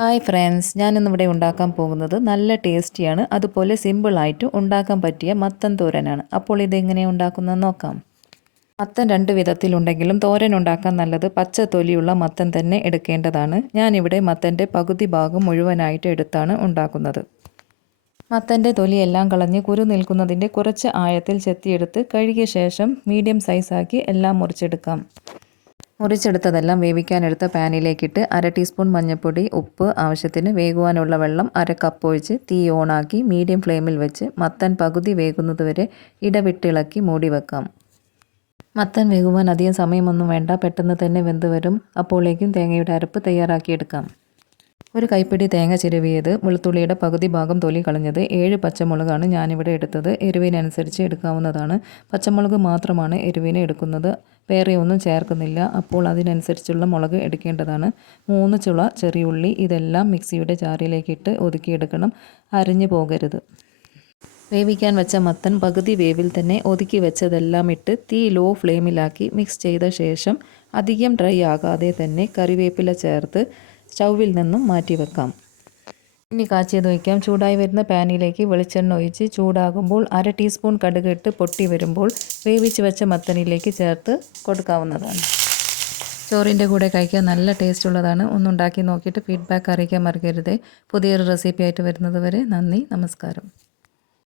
Hi friends ഞാനിന്നിവിടെ ഉണ്ടാക്കാൻ പോകുന്നത് നല്ല ടേസ്റ്റിയാണ് അതുപോലെ സിമ്പിളായിട്ട് ഉണ്ടാക്കാൻ പറ്റിയ മത്തൻ തോരനാണ്. അപ്പോൾ ഇതെങ്ങനെ ഉണ്ടാക്കുന്നത് നോക്കാം. മത്തൻ രണ്ട് വിധത്തിലുണ്ടെങ്കിലും തോരൻ ഉണ്ടാക്കാൻ നല്ലത് പച്ച തൊലിയുള്ള മത്തൻ തന്നെ എടുക്കേണ്ടതാണ്. ഞാനിവിടെ മത്തന്റെ പകുതി ഭാഗം മുഴുവനായിട്ട് എടുത്താണ് ഉണ്ടാക്കുന്നത്. മത്തന്റെ തൊലിയെല്ലാം കളഞ്ഞ് കുരു നിൽക്കുന്നതിന്റെ കുറച്ച് ആഴത്തിൽ ചെത്തിയെടുത്ത് കഴുകിയ ശേഷം മീഡിയം സൈസാക്കി എല്ലാം മുറിച്ചെടുക്കാം. മുറിച്ചെടുത്തതെല്ലാം വേവിക്കാനെടുത്ത പാനിലേക്കിട്ട് അര ടീസ്പൂൺ മഞ്ഞൾപ്പൊടി ഉപ്പ് ആവശ്യത്തിന് വേകുവാനുള്ള വെള്ളം അര കപ്പ് ഒഴിച്ച് തീ ഓണാക്കി മീഡിയം ഫ്ലെയിമിൽ വെച്ച് മത്തൻ പകുതി വേകുന്നതുവരെ ഇടവിട്ടിളക്കി മൂടി വെക്കാം. മത്തൻ വേകുവാൻ അധികം സമയമൊന്നും വേണ്ട പെട്ടെന്ന് തന്നെ വെന്ത് വരും. അപ്പോഴേക്കും തേങ്ങയുടെ അരപ്പ് തയ്യാറാക്കിയെടുക്കാം ഒരു കൈപ്പിടി തേങ്ങ ചിരവിയത് വെളുത്തുള്ളിയുടെ പകുതി ഭാഗം തൊലി കളഞ്ഞത് ഏഴ് പച്ചമുളകാണ് ഞാനിവിടെ എടുത്തത്. എരിവിനനുസരിച്ച് എടുക്കാവുന്നതാണ്. പച്ചമുളക് മാത്രമാണ് എരിവിന് എടുക്കുന്നത്. വേറെ ഒന്നും ചേർക്കുന്നില്ല. അപ്പോൾ അതിനനുസരിച്ചുള്ള മുളക് എടുക്കേണ്ടതാണ്. മൂന്ന് ചുള ചെറിയുള്ളി ഇതെല്ലാം മിക്സിയുടെ ജാറിലേക്കിട്ട് ഒതുക്കിയെടുക്കണം. അരിഞ്ഞു പോകരുത്. വേവിക്കാൻ വെച്ച മത്തൻ പകുതി വേവിൽ തന്നെ ഒതുക്കി വെച്ചതെല്ലാം ഇട്ട് തീ ലോ ഫ്ലെയിമിലാക്കി മിക്സ് ചെയ്ത ശേഷം അധികം ഡ്രൈ ആകാതെ തന്നെ കറിവേപ്പില ചേർത്ത് സ്റ്റൗവിൽ നിന്നും മാറ്റി വെക്കാം. ഇനി കാച്ചിയത് വയ്ക്കാം ചൂടായി വരുന്ന പാനിലേക്ക് വെളിച്ചെണ്ണ ഒഴിച്ച് ചൂടാകുമ്പോൾ അര ടീസ്പൂൺ കടുക് ഇട്ട് പൊട്ടി വരുമ്പോൾ വേവിച്ച് വെച്ച മത്തനിലേക്ക് ചേർത്ത് കൊടുക്കാവുന്നതാണ്. ചോറിന്റെ കൂടെ കഴിക്കാൻ നല്ല ടേസ്റ്റ് ഉള്ളതാണ്. ഒന്നുണ്ടാക്കി നോക്കിയിട്ട് ഫീഡ്ബാക്ക് അറിയിക്കാൻ മറക്കരുത്. പുതിയൊരു റെസിപ്പി ആയിട്ട് വരുന്നത് വരെ നന്ദി. നമസ്കാരം.